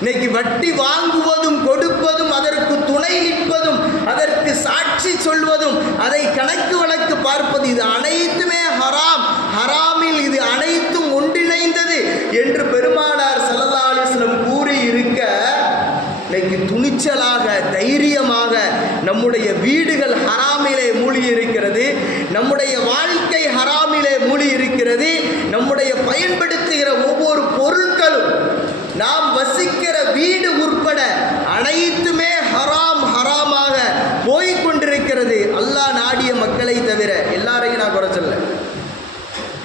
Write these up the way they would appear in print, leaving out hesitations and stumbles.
இன்னைக்கு வட்டி வாங்குவதும் கொடுப்பதும், அதற்கு துணை நிற்பதும், அதற்கு சாட்சி சொல்வதும், அதை கணக்கு வழக்கு பார்ப்பது, இது அனைத்துமே ஹராம். ஹராமில் இது அனைத்தும் ஒன்றிணைந்தது என்று பெருமானார் ஸல்லல்லாஹு அலைஹி வஸல்லம் கூறி இருக்க, இன்னைக்கு துணிச்சலாக தைரியமாக நம்முடைய வீடுகள் ஹராமிலே மூழ்கி இருக்கிறது, நம்முடைய வாழ்க்கை ஹராமிலே மூழ்கி இருக்கிறது, நம்முடைய பயன்படுத்துகிற ஒவ்வொரு பொருட்களும், நாம் வசிக்கிற வீடு உட்பட அனைத்துமே ஹராம் ஹராமாக போய்கொண்டிருக்கிறது. அல்லாஹ் நாடிய மக்களை தவிர. எல்லாரையும் நான் குறை சொல்ல.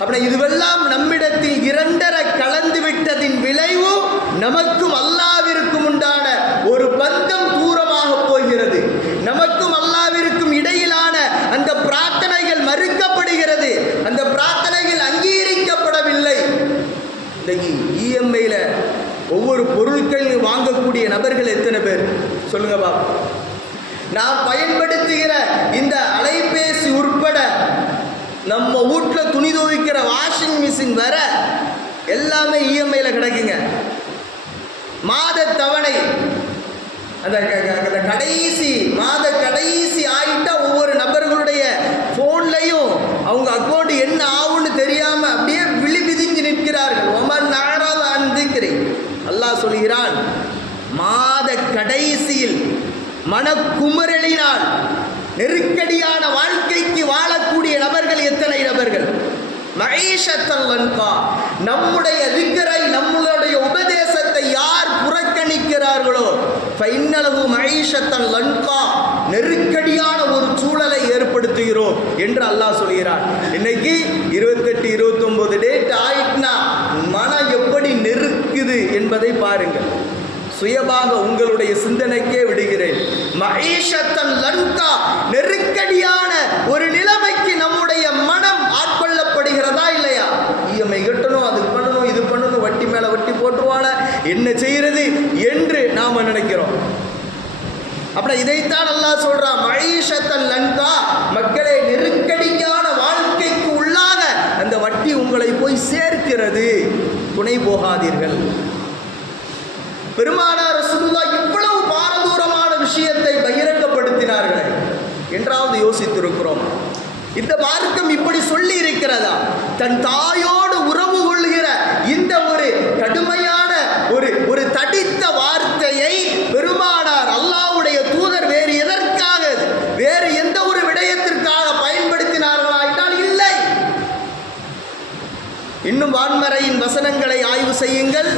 அப்படி இதுவெல்லாம் நம்மிடத்தில் இரண்டரை கலந்து விட்டதின் விளைவு நமக்கும் அல்லாஹ்விற்கும் உண்டான ஒரு பந்தம் தூரமாக போகிறது. நமக்கும் அல்லாஹ்விற்கும் இடையிலான அந்த பிரார்த்தனைகள் மறுக்கப்படுகிறது, அந்த பிரார்த்தனைகள் அங்கீகரிக்கப்படவில்லை. இன்றைக்கு இஎம்ஐல ஒவ்வொரு பொருட்கள் வாங்கக்கூடிய நபர்கள் எத்தனை பேர் சொல்லுங்க பாப்பா. நாம் பயன்படுத்துகிற இந்த அலைபேசி உட்பட, நம்ம வீட்டில் துணி துவைக்கிற வாஷிங் மிஷின் வர எல்லாமே இஎம்ஐல கிடைக்குங்க. மாத தவணை, அந்த கடைசி மாத கடைசி ஆயிட்டா ஒவ்வொரு நபர்களுடைய போன்லையும் அவங்க அக்கௌண்ட் என்ன ஆகும்னு தெரியாம அப்படியே விழி விதிஞ்சு நிற்கிறார்கள். ஒமன் நாராத அன்திக்கிறேன். அல்லாஹ் சொல்கிறான், மாத கடைசியில் மனக்குமரலினால் நெருக்கடியான வாழ்க்கைக்கு வாழக்கூடிய நபர்கள் எத்தனை நபர்கள்? மஈஷத்தல் லன்கா, நம்முடைய திக்ரை, நம்முடைய உபதேசத்தை யார் புறக்கணிக்கிறார்களோ, ஃபைன்னலஹு மஈஷத்தல் லன்கா, நெருக்கடியான ஒரு சூழலை ஏற்படுத்துகிறோம் என்று அல்லாஹ் சொல்கிறான். இன்னைக்கு 28, 29 டேட் ஆயிட்டுனா மனம் எப்படி நெருக்குது என்பதை பாருங்கள். சுயமாக உங்களுடைய சிந்தனைக்கே விடுகிறேன். மஈஷத்தன் லன்கா, நெருக்கடியான ஒரு நிலைமைக்கு நம்முடைய மனம் ஆட்கொள்ளப்படுகிறதா இல்லையா? இஎம்ஐ கட்டணும், அது பண்ணணும், இது பண்ணணும், வட்டி மேல வட்டி போட்டுவான, என்ன செய்யறது என்று நாம நினைக்கிறோம். அப்படி இதைத்தான் அல்லாஹ் சொல்றான், மஈஷத்தன் லன்கா, மக்களே நெருக்கடியான வாழ்க்கைக்கு உள்ளாக அந்த வட்டி உங்களை போய் சேர்க்கிறது, துணை போகாதீர்கள். பெருமானார் ரசூலுல்லாஹ் இவ்வளவு பாரதூரமான விஷயத்தை பகிரங்கப்படுத்தினார்களே என்றாவது யோசித்திருக்கிறோம். இந்த மார்க்கம் இப்படி சொல்லி இருக்கிறதா? தன் தாயோடு உறவு கொள்கிற இந்த ஒரு கடுமையான ஒரு தடித்த வார்த்தையை பெருமானார் அல்லாஹ்வுடைய தூதர் வேறு எதற்காக, வேறு எந்த ஒரு விடயத்திற்காக பயன்படுத்தினார்களா என்றால் இல்லை. இன்னும் வான்மறையின் வசனங்களை ஆய்வு செய்யுங்கள்.